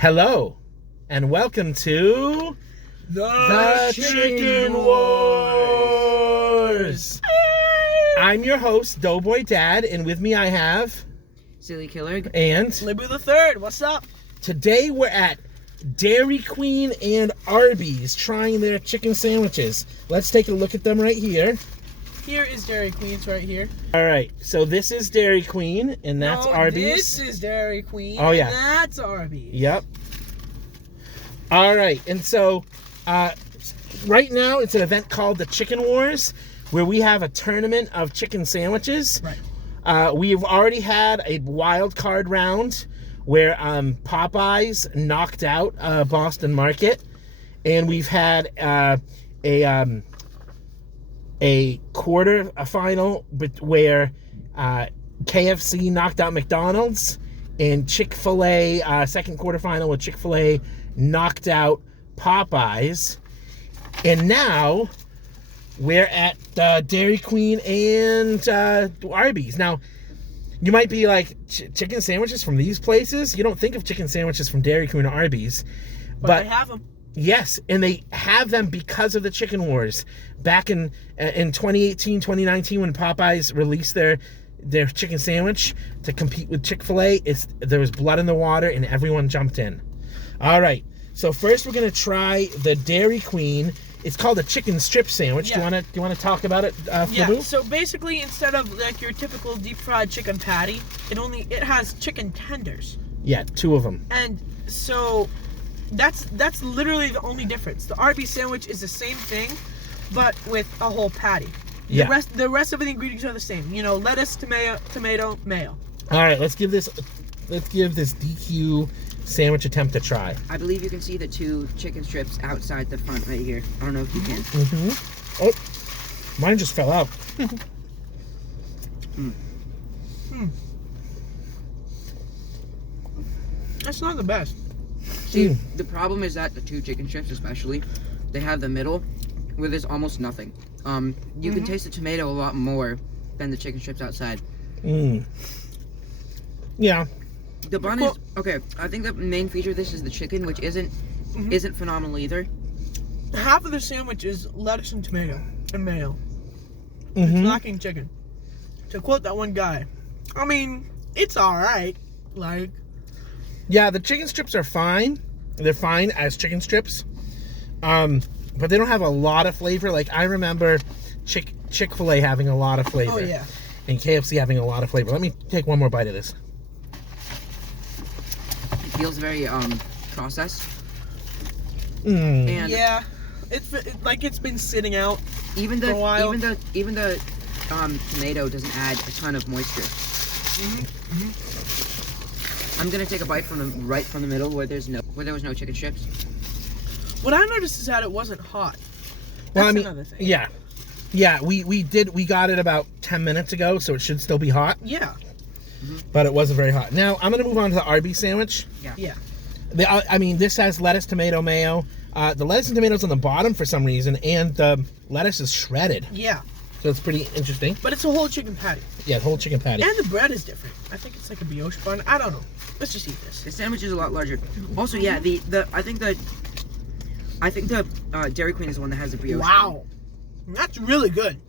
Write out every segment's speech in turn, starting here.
Hello, and welcome to The Chicken Wars. I'm your host, Doughboy Dad, and with me I have Silly Killer and Libby the Third. What's up? Today we're at Dairy Queen and Arby's trying their chicken sandwiches. Let's take a look at them right here. Here is Dairy Queen's right here. All right, so this is Dairy Queen, and that's Arby's. This is Dairy Queen. Oh, yeah. And that's Arby's. Yep. All right, and so right now it's an event called the Chicken Wars, where we have a tournament of chicken sandwiches. Right. We've already had a wild card round where Popeyes knocked out Boston Market, and we've had a final where KFC knocked out McDonald's, and Chick-fil-A, second quarterfinal with Chick-fil-A knocked out Popeyes. And now we're at Dairy Queen and Arby's. Now, you might be like, chicken sandwiches from these places? You don't think of chicken sandwiches from Dairy Queen or Arby's. But they have them. Yes, and they have them because of the Chicken Wars. Back in 2018, 2019, when Popeyes released their chicken sandwich to compete with Chick-fil-A, there was blood in the water and everyone jumped in. All right, so first we're gonna try the Dairy Queen. It's called a chicken strip sandwich. Yeah. Do you wanna talk about it, Flabu? Yeah. So basically, instead of like your typical deep fried chicken patty, it has chicken tenders. Yeah, 2 of them. And so that's literally the only difference. The Arby's sandwich is the same thing, but with a whole patty. Yeah. The rest of the ingredients are the same. You know, lettuce, tomato, mayo. All right, let's give this DQ sandwich attempt a try. I believe you can see the 2 chicken strips outside the front right here. I don't know if you can. Mm-hmm. Oh, mine just fell out. That's not the best. See, the problem is that the 2 chicken strips especially, they have the middle where there's almost nothing. You can taste the tomato a lot more than the chicken strips outside. Yeah. The bun is okay. I think the main feature of this is the chicken, which isn't phenomenal either. Half of the sandwich is lettuce and tomato and mayo. Mm-hmm. It's lacking chicken. To quote that one guy, I mean, it's alright. Like, Yeah, the chicken strips are fine. They're fine as chicken strips. But they don't have a lot of flavor. Like, I remember Chick-fil-A having a lot of flavor. oh yeah. And KFC having a lot of flavor. Let me take one more bite of this. It feels very processed. And Yeah, it's been sitting out even for a while. even the tomato doesn't add a ton of moisture. I'm gonna take a bite from the middle where there was no chicken strips. What I noticed is that it wasn't hot. Well, That's I mean, another thing. yeah, we got it about 10 minutes ago, so it should still be hot. Yeah. But it wasn't very hot. Now I'm gonna move on to the Arby's sandwich. Yeah. This has lettuce, tomato, mayo. The lettuce and tomatoes on the bottom for some reason, and the lettuce is shredded. Yeah. So it's pretty interesting. But it's a whole chicken patty. Yeah, the whole chicken patty. And the bread is different. I think it's like a brioche bun. I don't know. Let's just eat this. The sandwich is a lot larger. Also, yeah, I think the Dairy Queen is the one that has the brioche. Wow. That's really good.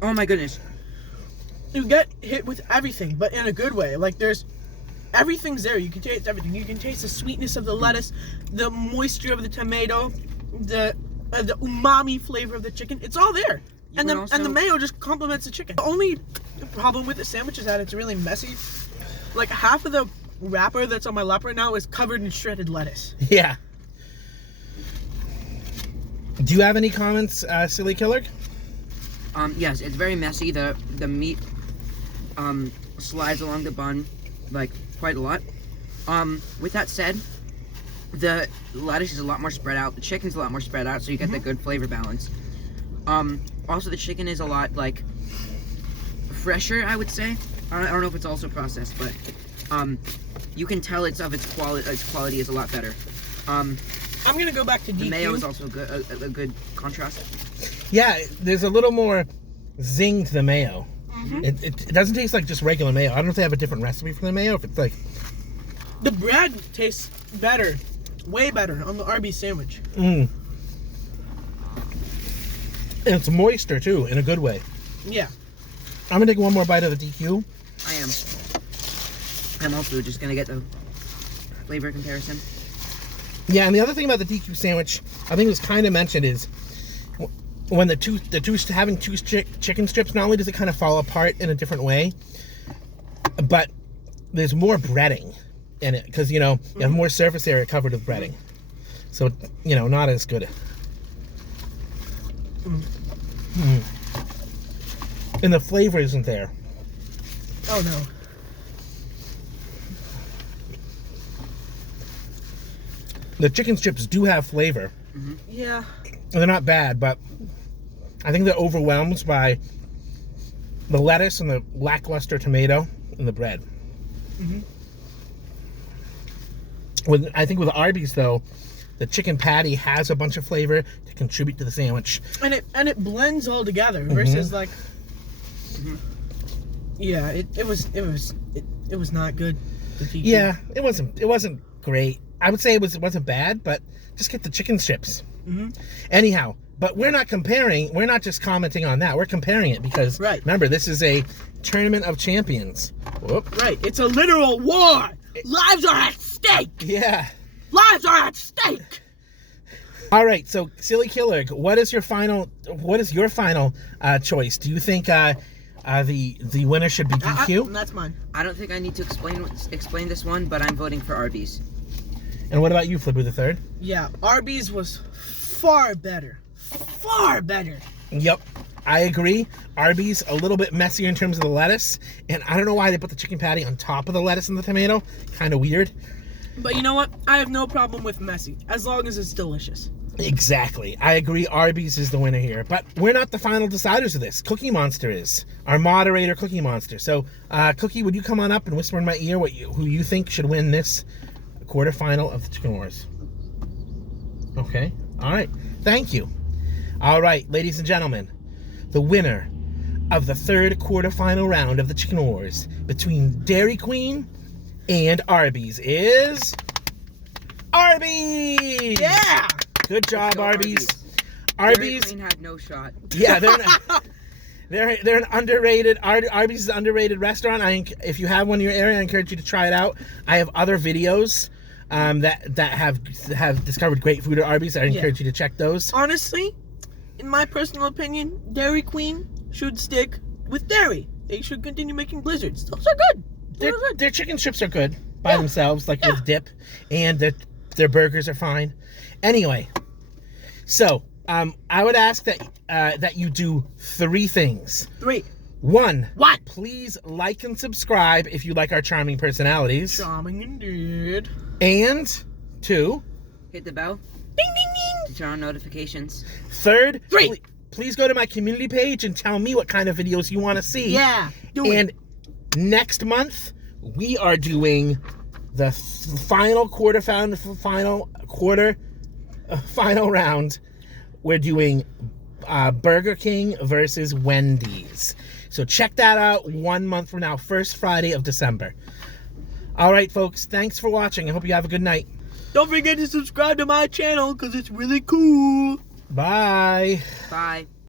Oh my goodness. You get hit with everything, but in a good way. Like, everything's there. You can taste everything. You can taste the sweetness of the lettuce, the moisture of the tomato, the umami flavor of the chicken. It's all there. And the mayo just complements the chicken. The only problem with the sandwich is that it's really messy. Like, half of the wrapper that's on my lap right now is covered in shredded lettuce. Yeah. Do you have any comments, Silly Killer? Yes, it's very messy. The meat slides along the bun like quite a lot. With that said, the lettuce is a lot more spread out. The chicken's a lot more spread out, so you get the good flavor balance. Also, the chicken is a lot like fresher, I would say. I don't know if it's also processed, but you can tell its quality. Its quality is a lot better. I'm gonna go back to DQ. The mayo is also a good contrast. Yeah, there's a little more zing to the mayo. It doesn't taste like just regular mayo. I don't know if they have a different recipe for the mayo. If it's like The bread tastes better, way better on the Arby sandwich. And it's moister too, in a good way. Yeah. I'm gonna take one more bite of the DQ. I am. I'm also just gonna get the flavor comparison. Yeah, and the other thing about the DQ sandwich, I think it was kind of mentioned, is when having two chicken strips, not only does it kind of fall apart in a different way, but there's more breading in it because you have more surface area covered with breading, so not as good. And the flavor isn't there. Oh no. The chicken strips do have flavor. Yeah. They're not bad, but I think they're overwhelmed by the lettuce and the lackluster tomato and the bread. I think with Arby's though, the chicken patty has a bunch of flavor to contribute to the sandwich, And it blends all together versus like. Yeah, it was not good. The DQ. Yeah, it wasn't great. I would say it wasn't bad, but just get the chicken strips. Anyhow, but we're not comparing. We're not just commenting on that. We're comparing it because remember, this is a tournament of champions. Whoop. Right. It's a literal war. Lives are at stake. Yeah. Lives are at stake. All right. So, Silly Killer, what is your final choice? Do you think the winner should be DQ? That's mine. I don't think I need to explain this one, but I'm voting for Arby's. And what about you, Flipper the Third? Yeah, Arby's was far better. Far better. Yep, I agree. Arby's a little bit messier in terms of the lettuce, and I don't know why they put the chicken patty on top of the lettuce and the tomato. Kind of weird. But you know what? I have no problem with messy, as long as it's delicious. Exactly. I agree. Arby's is the winner here. But we're not the final deciders of this. Cookie Monster is. Our moderator, Cookie Monster. So, Cookie, would you come on up and whisper in my ear who you think should win this quarterfinal of the Chicken Wars? Okay. All right. Thank you. All right, ladies and gentlemen, the winner of the third quarterfinal round of the Chicken Wars between Dairy Queen and Arby's is Arby's. Yeah. Good job, Let's go, Arby's. Dairy Arby's. Queen had no shot. Yeah, they're an underrated. Arby's is an underrated restaurant. If you have one in your area, I encourage you to try it out. I have other videos that have discovered great food at Arby's. I encourage you to check those. Honestly, in my personal opinion, Dairy Queen should stick with dairy. They should continue making blizzards. Those are good. Their chicken strips are good by themselves, like with dip, and their burgers are fine. Anyway, so I would ask that you do 3 things. 3. 1. What? Please like and subscribe if you like our charming personalities. Charming indeed. And 2. Hit the bell Ding ding ding. to turn on notifications. 3rd. 3. Please go to my community page and tell me what kind of videos you want to see. Yeah. And next month we are doing the final final round. We're doing Burger King versus Wendy's. So check that out 1 month from now, first Friday of December. All right, folks. Thanks for watching. I hope you have a good night. Don't forget to subscribe to my channel because it's really cool. Bye. Bye.